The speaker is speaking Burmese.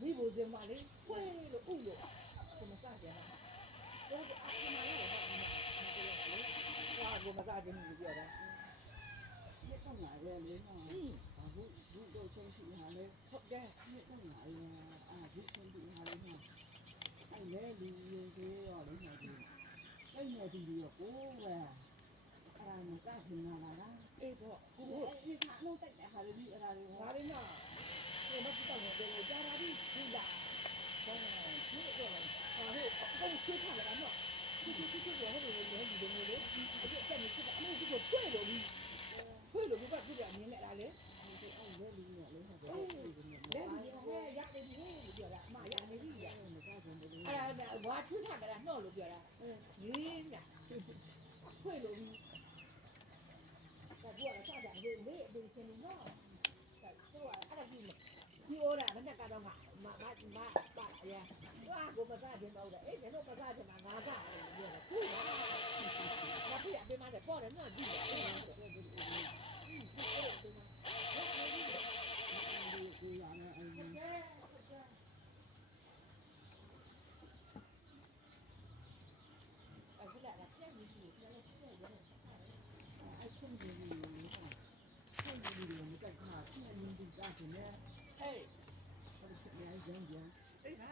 မိဖို့စင်မလေးဖွေးလို့ဥလို့ကိုမစားကြတာတော့အမှန်လည်းတော့ဒီမှာကိုလည်းလေဟာကိုမစားခြင်းဘူးပြောတာမြစ်တော့ငါရဲလေနော်ဘာဘူးတော့ချင်းစီဟာလေဟုတ်တယ်မြစ်တော့ငါရဲဘူးချင်းစီဟာလေနော်အဲ့လေလူယူသေးရောလေနော်ဒီအဲ့နေဒီရောကိုဝဲအဲ့ဒါမကခင်လာလားအေးတော့ကိုအဲ့ဒီခါလုံးတိုက်တဲ့ဟာလေဒီအဲ့ဒါတွေဒါလေးနော်ကိုမကြည့်တော့တယ်ကြာတာဒီဒီလာဘာလဲဒီတော့ဟာဟိုအကုန်ချွေးထားတယ်နော်ဒီပြောဟိုလေဒီလိုမျိုးလေအဲ့ဒီတက်နေချစ်တာအမေဒီကိုဖွေးလို့ပြီးဖွေးလို့ဘုရားပြပြမြင်နေတာလေအဲ့လေလူရောလေဟုတ်တယ်လေဒီဟဲ့ရတယ်ဒီဟဲ့ပြောတာအမရနေပြီရမကခင်ဘူးအဲ့ဒါဝါချွေးထားကြတာနှော့လို့ပြောတာရေးညဖွေးလို့ပြီးဒါကစားကြတယ်လေဒီစနေနော်တော့အဲ့ဒါကြီးဒီအိုးတာမနဲ့ကတော့ငါမပါရဟာကိုမစားခြင်းတော့တယ်အေးကျွန်တော်မစားခြင်းမှာငါစားတယ်ပြောတယ်သူ့ပါဘာဖြစ်အပြင်မှာပေါ်တယ်နော်ဒီအဲ့ကိုရမယ်အဲ့ဒီအခုလာတာပြန်ပြီးပြန်လို့ပြန်ရတယ်အဲ့ချင်းကြီးလေးချင်းကြီးလေးမတက်ခါချင်းကြီးကတင်နေဟေးအဲ့ဒီပြန်ပြန်အေးပါ